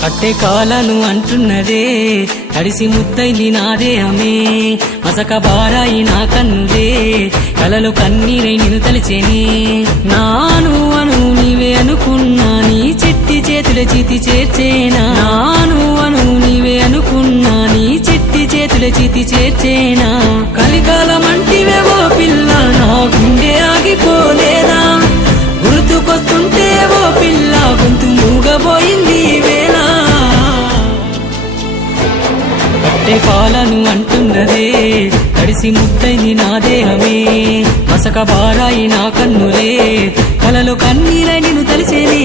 కట్టే కాలను అంటున్నదే తడిసి ముద్దైంది నా దేహమే మసక బారాయి నా కన్నులే కలలు కన్నీరై నిన్ను తలిచేనే నాను అను నీవే అనుకున్నా నీ చిట్టి చేతుల చితి చేర్చేనా నాను అను నీవే అనుకున్నా నీ చిట్టి చేతుల చితి చేర్చేనా కలికాలమంటివే ఓ పిల్ల నా గుండె ఆగిపోలేదా గుర్తుకొస్తుంటే ఓ పిల్ల గొంతు మూగబోయింది వేళ కట్టే కాలను అంటున్నదే తడిసి ముద్దైంది నా దేహమే మసక బారాయి నా కన్నులే కలలు కన్నీరై నిన్ను తలిచేనే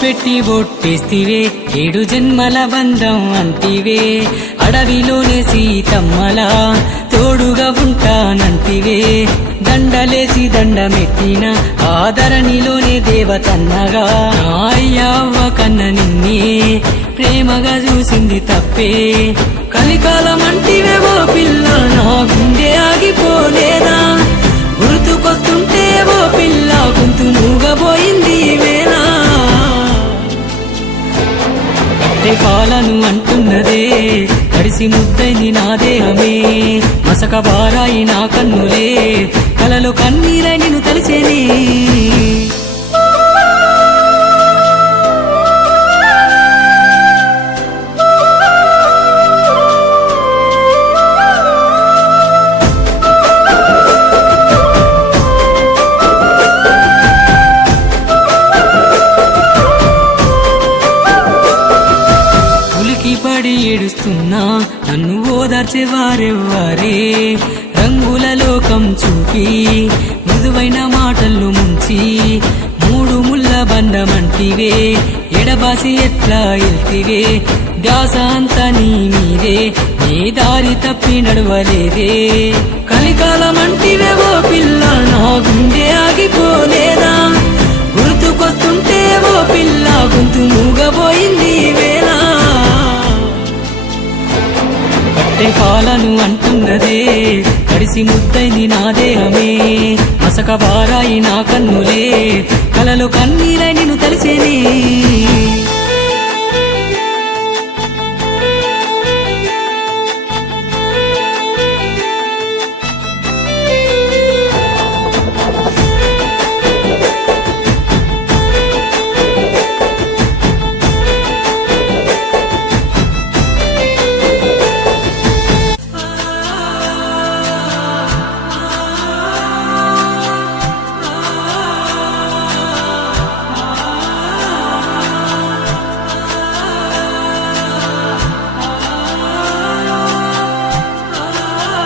పెట్టి బొట్టేస్తివే 7 జన్మల బంధం అంటివే అడవిలోనే సీతమ్మలా తోడుగా ఉంటానంటివే దండలేసి దండమెట్టిన ఆదరణిలోనే దేవతన్నగా అయ్యవ్వ కన్న నిన్నే ప్రేమగా చూసింది తప్పే కలికాలమంటివే ఓ పిల్ల నా గుండె ఆగిపోలేదా గుర్తుకొస్తుంటే ఓ పిల్ల గొంతు మూగబోయింది వేళ కాలను అంటున్నదే తడిసి ముద్దైంది నా దేహమే మసక బారాయి నా కన్నులే కలలు కన్నీరై నిన్ను తలిచేనే పడి ఏడుస్తున్నా నన్ను ఓదార్చేవారెవ్వరే రంగుల లోకం చూపి మృదువైన మాటల్లో ముంచి 3 ముళ్ళ బంధమంటివే ఎడబాసి ఎట్లా ఎల్తివే ధ్యాస అంతా నీ మీదే నీ దారి తప్పి నడవలేదే కలికాలమంటివే ఓ పిల్ల నా గుండె ఆగిపోలేదా గుర్తుకొస్తుంటే ఓ పిల్ల గొంతు మూగబోయింది వేళ కట్టే కాలను అంటున్నదే తడిసి ముద్దైంది నా దేహమే మసక బారాయి నా కన్నులే కలలు కన్నీరై నిన్ను తలిచేనే